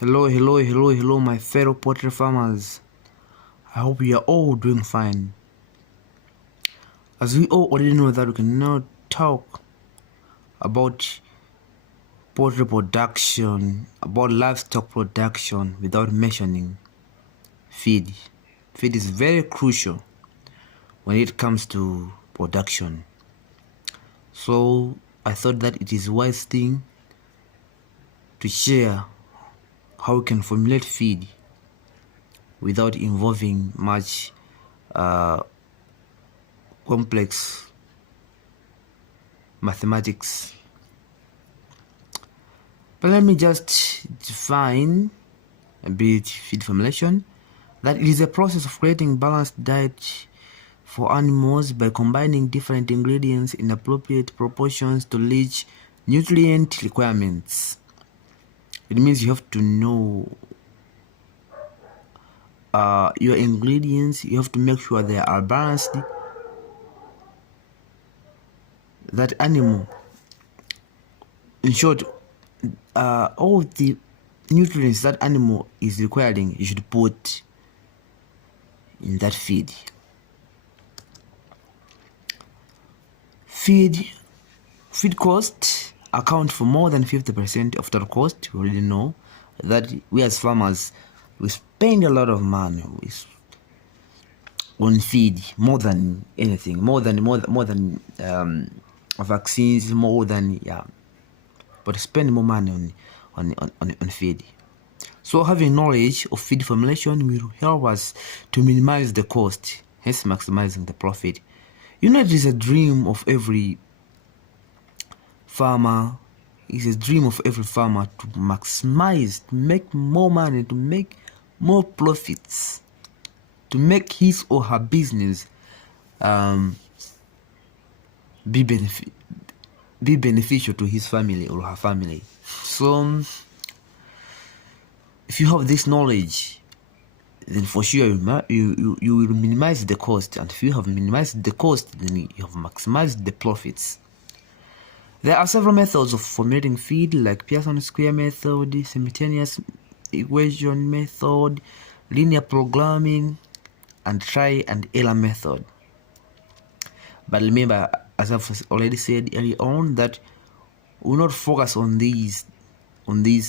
Hello, my fellow poultry farmers. I hope you are all doing fine. As we all already know that we cannot talk about poultry production, about livestock production without mentioning feed. Feed is very crucial when it comes to production. So I thought that it is a wise thing to share how we can formulate feed without involving much complex mathematics. But let me just define a bit feed formulation. That it is a process of creating balanced diet for animals by combining different ingredients in appropriate proportions to reach nutrient requirements. It means you have to know your ingredients. You have to make sure they are balanced. That animal, in short, all the nutrients that animal is requiring, you should put in that feed. Feed costs account for more than 50% of total cost. We already know that we as farmers, we spend a lot of money on feed, more than anything, more than vaccines, more than but spend more money on feed. So having knowledge of feed formulation will help us to minimize the cost, hence maximizing the profit. It is a dream of every farmer. It's a dream of every farmer to maximize, to make more money, to make more profits, to make his or her business be beneficial to his family or her family. So if you have this knowledge, then for sure you will minimize the cost, and if you have minimized the cost, then you have maximized the profits. There are several methods of formulating feed, like Pearson square method, simultaneous equation method, linear programming, and try and error method. But remember, as I've already said earlier on, that we will not focus on these. We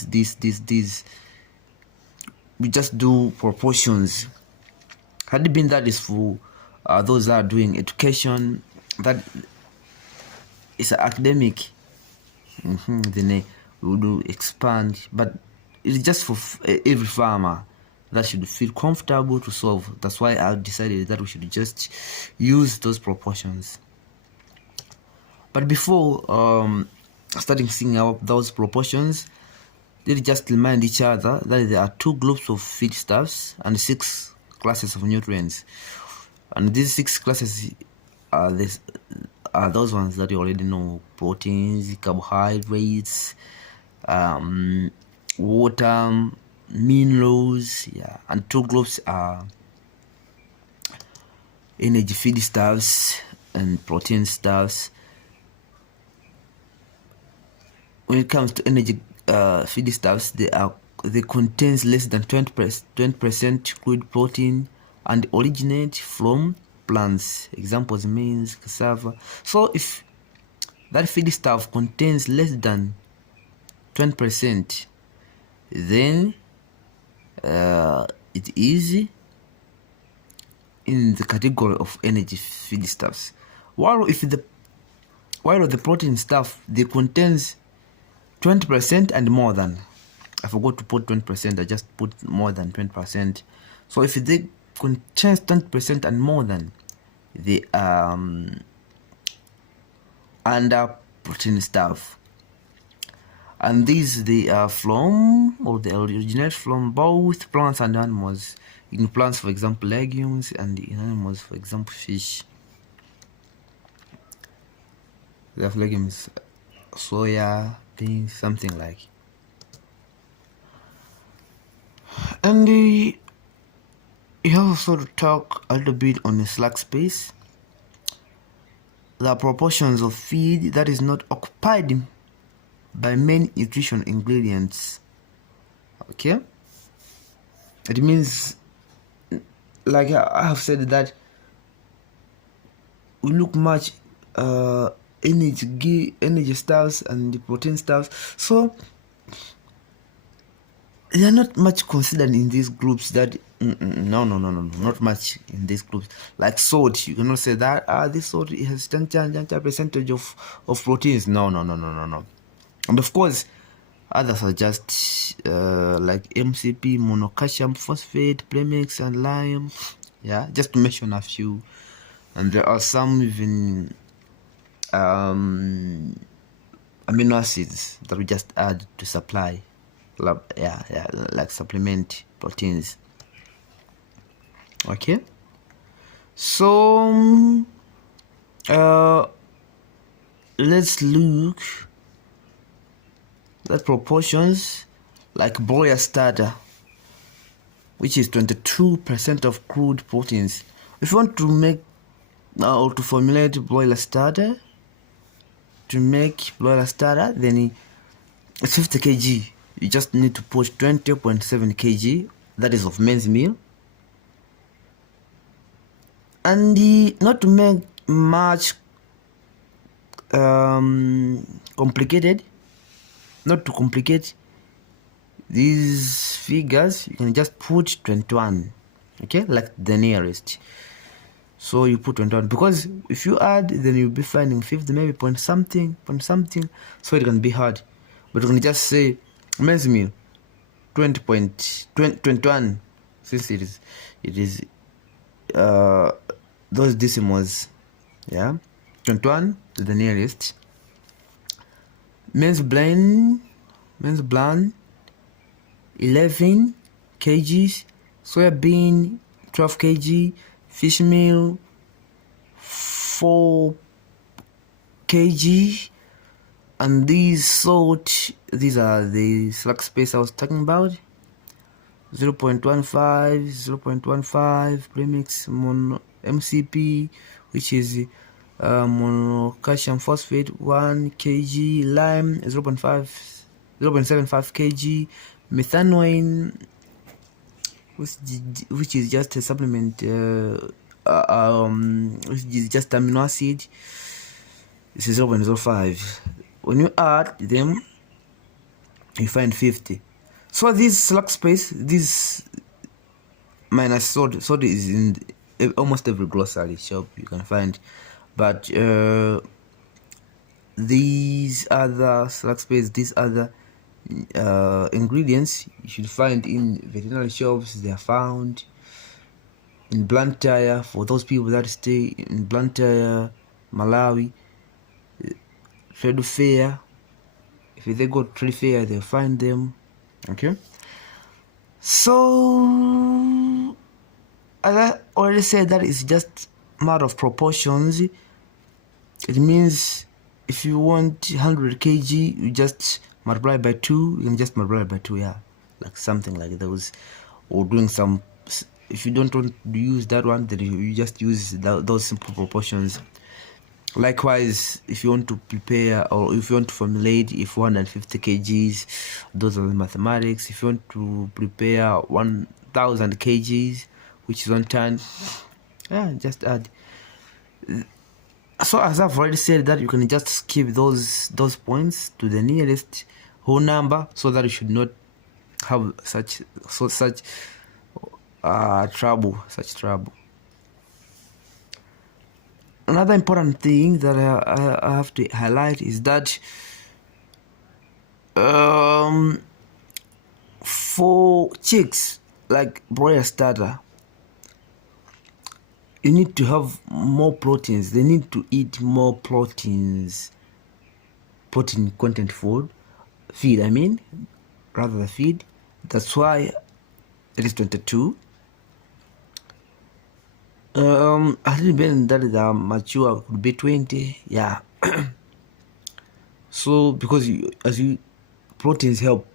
just do proportions. Had it been that is for those that are doing education, that is academic, then we will do expand. But it's just for every farmer that should feel comfortable to solve. That's why I decided that we should just use those proportions. But before starting seeing out those proportions, let's just remind each other that there are 2 groups of feedstuffs and 6 classes of nutrients. And these 6 classes are those ones that you already know: proteins, carbohydrates, water, minerals, and 2 groups are energy feedstuffs and protein stuffs. When it comes to energy feedstuffs, they contains less than 20% crude protein and originate from plants. Examples: maize, cassava. So if that feedstuff contains less than 20%, then it is in the category of energy feedstuffs. While the protein stuff, they contains 20% and more than. I forgot to put 20%, I just put more than 20%. So if they contain 20% and more than, they are under protein stuff. And these, they are from, or they originate from, both plants and animals. In plants, for example, legumes, and in animals, for example, fish. They have legumes, soya, beans, something like. And you have also to talk a little bit on the slack space. The proportions of feed that is not occupied by main nutrition ingredients. Okay, it means, like I have said, that we look much energy stuffs and the protein stuffs, so they are not much considered in these groups. That no, not much in these groups. Like salt, you cannot say that this salt has 10 percentage of proteins. No. And of course, others are just like MCP, monocalcium phosphate, premix, and lime. Yeah, just to mention a few. And there are some even amino acids that we just add to supply, like supplement proteins. Okay, so let's look at proportions. Like broiler starter, which is 22% of crude proteins. If you want to make or to formulate broiler starter, then it's 50 kg. You just need to put 20.7 kg, that is of maize meal. And not to make much complicated, not to complicate these figures, you can just put 21, okay, like the nearest. So you put 21, because if you add, then you'll be finding 50, maybe point something, so it can be hard. But you can just say maize meal 20.21, since it is those decimals, yeah, 21 to the nearest. Maize bland 11 kgs, soybean 12 kg, fish meal 4 kg, and these salt, these are the slack space I was talking about. 0.15 premix, MCP, which is monocalcium phosphate 1 kg, lime 0.75 kg, methanoin, which is just a supplement, which is just amino acid, this is 0.05. When you add them, you find 50. So this slack space, this minus salt is in almost every grocery shop you can find, but these other slack space, these other ingredients you should find in veterinary shops. They are found in Blantyre, for those people that stay in Blantyre, Malawi. Trade fair, if they go to trade fair, they'll find them. Okay, so as I already said, that is just matter of proportions. It means if you want 100 kg, you just multiply by 2. You can just multiply by 2, yeah, like something like those. Or doing some, if you don't want to use that one, then you just use those simple proportions. Likewise, if you want to prepare, or if you want to formulate, if 150 kgs, those are the mathematics. If you want to prepare 1000 kgs, which is 1 ton, yeah, just add. So as I've already said, that you can just skip those points to the nearest whole number, so that you should not have such trouble. Another important thing that I have to highlight is that for chicks, like broiler starter, you need to have more proteins. They need to eat more protein content feed, rather than feed. That's why it is 22. I didn't mean that the mature could be 20, yeah. So because proteins help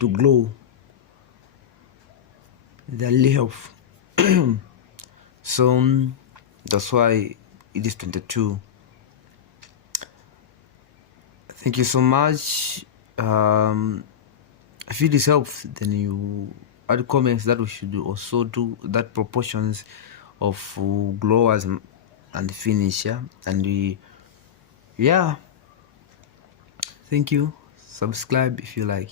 to grow, they really help. So that's why it is 22. Thank you so much. if it is helps, then you add comments that we should also do that proportions of glowers and finish. Yeah, and yeah, thank you. Subscribe if you like.